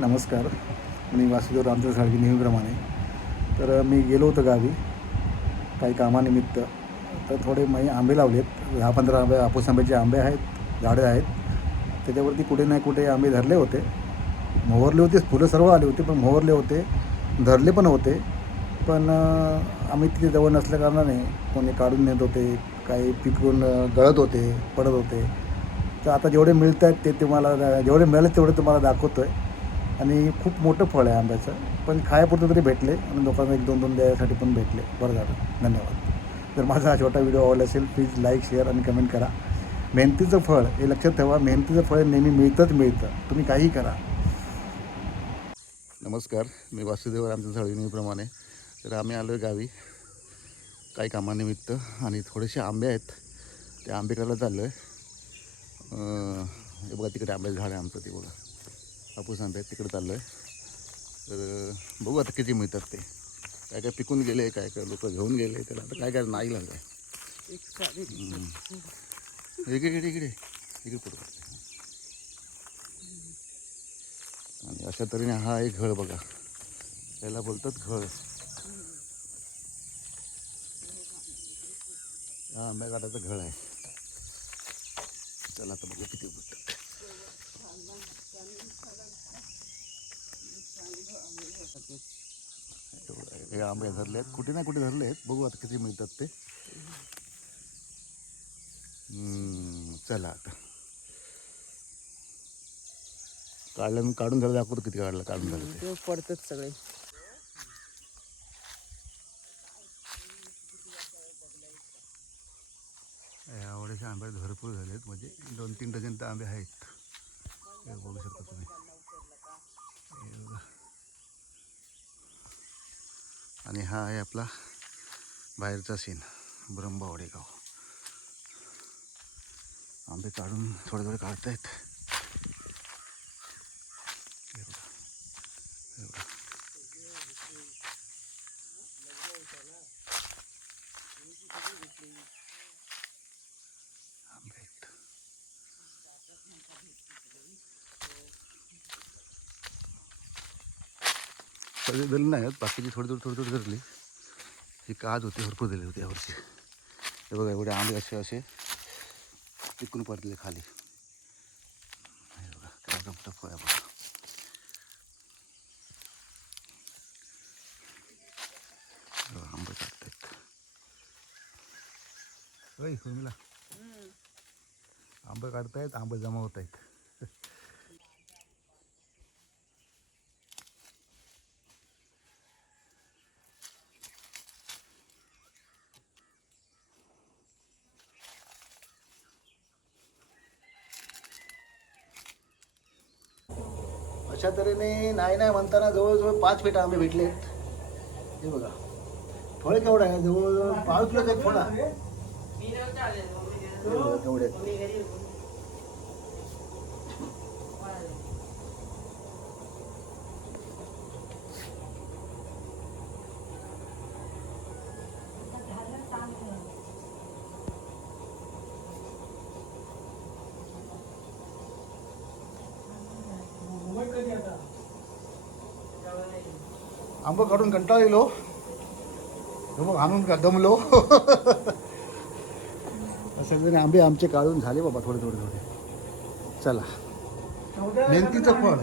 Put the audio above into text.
नमस्कार. मी वासुदेव रामचंद्र साळगी नेहमीप्रमाणे. तर मी गेलो होतो गावी काही कामानिमित्त. तर थोडे मी आंबे लावले आहेत दहा पंधरा आंबे आपूस आंब्याचे आंबे आहेत झाडं आहेत. त्याच्यावरती कुठे नाही कुठे आंबे धरले होते. मोहरले होते फुलं सर्व आले होते पण मोहरले होते. धरले पण होते. पण आम्ही तिथे जवळ नसल्या कारणाने कोणी काढून नेत होते काही पिकवून गळत होते पडत होते. तर आता जेवढे मिळत आहेत ते तुम्हाला जेवढे मिळाले तेवढे तुम्हाला दाखवतो आहे आणि खूप मोठं फळ आहे आंब्याचं. पण खायापुरतं तरी भेटले आणि लोकांना एक दोन दोन द्यायसाठी पण भेटले. बरं झालं. धन्यवाद. जर माझा हा छोटा व्हिडिओ आवडला असेल प्लीज लाईक शेअर आणि कमेंट करा. मेहनतीचं फळ हे लक्षात ठेवा मेहनतीचं फळ नेहमी मिळतंच मिळतं. तुम्ही काहीही करा. नमस्कार. मी वासुदेव आमच्या साळवी नेहमीप्रमाणे. तर आम्ही आलो आहे गावी. काही कामानिमित्त आणि थोडेसे आंबे आहेत. ते आंबे करायला चाललो आहे हे बघा तिकडे आंब्याचं झाड आहे आमचं ते बघा. हापूस आंबे आहेत तिकडे चाललो आहे तर बघू आता किती मिळतात ते. काय काय पिकून गेले काय काय लोक घेऊन गेले त्याला आता काय काय नाही लागलं इकडे इकडे इकडे. इकडे पुढं आणि अशा तऱ्हेने हा एक घळ बघा. त्याला बोलतात घळ. हा आंब्या काढायचं घळ आहे. चला आता बघू किती भेटतात एवढं आहे. हे आंबे धरले आहेत कुठे ना कुठे धरले आहेत बघू आता किती मिळतात ते. चला आता. काढलं काढून झालं दाखवतो किती काढलं काढून झालं पडतात सगळे. या आवडीचे आंबे भरपूर झाले आहेत म्हणजे दोन तीन डझन तर आंबे आहेत. बघू शकता तुम्ही. आणि हा आहे आपला बाहेरचा सीन ब्रह्मवाडे गाव आंबे काढून थोडे थोडे काढतायत हे बघा. हे बघा. आंबे आहेत सगळे दिले नाही आहेत बाकीची थोडी थोडी थोडी थोडी धरली. ही काज होती भरपूर दिली होती यावर्षी हे बघा एवढे आंबे असे असे पिकून पडले खाली. हे बघा काय बघा. हे काढतायत. आंबे काढतायत आंबे जमा होत आहेत अशा तऱ्हेने नाही नाही म्हणताना जवळजवळ पाच पेटा आंबे भेटलेत हे बघा. फळ केवढं आहे? जवळजवळ किलो एक फळ आहे. केवढे आंबं काढून कंटाळलेलो हे बघ आणून का दमलो. सगळे आंबे आमचे काढून झाले बाबा थोडे थोडे थोडे. चला. मेहनतीचं फळ.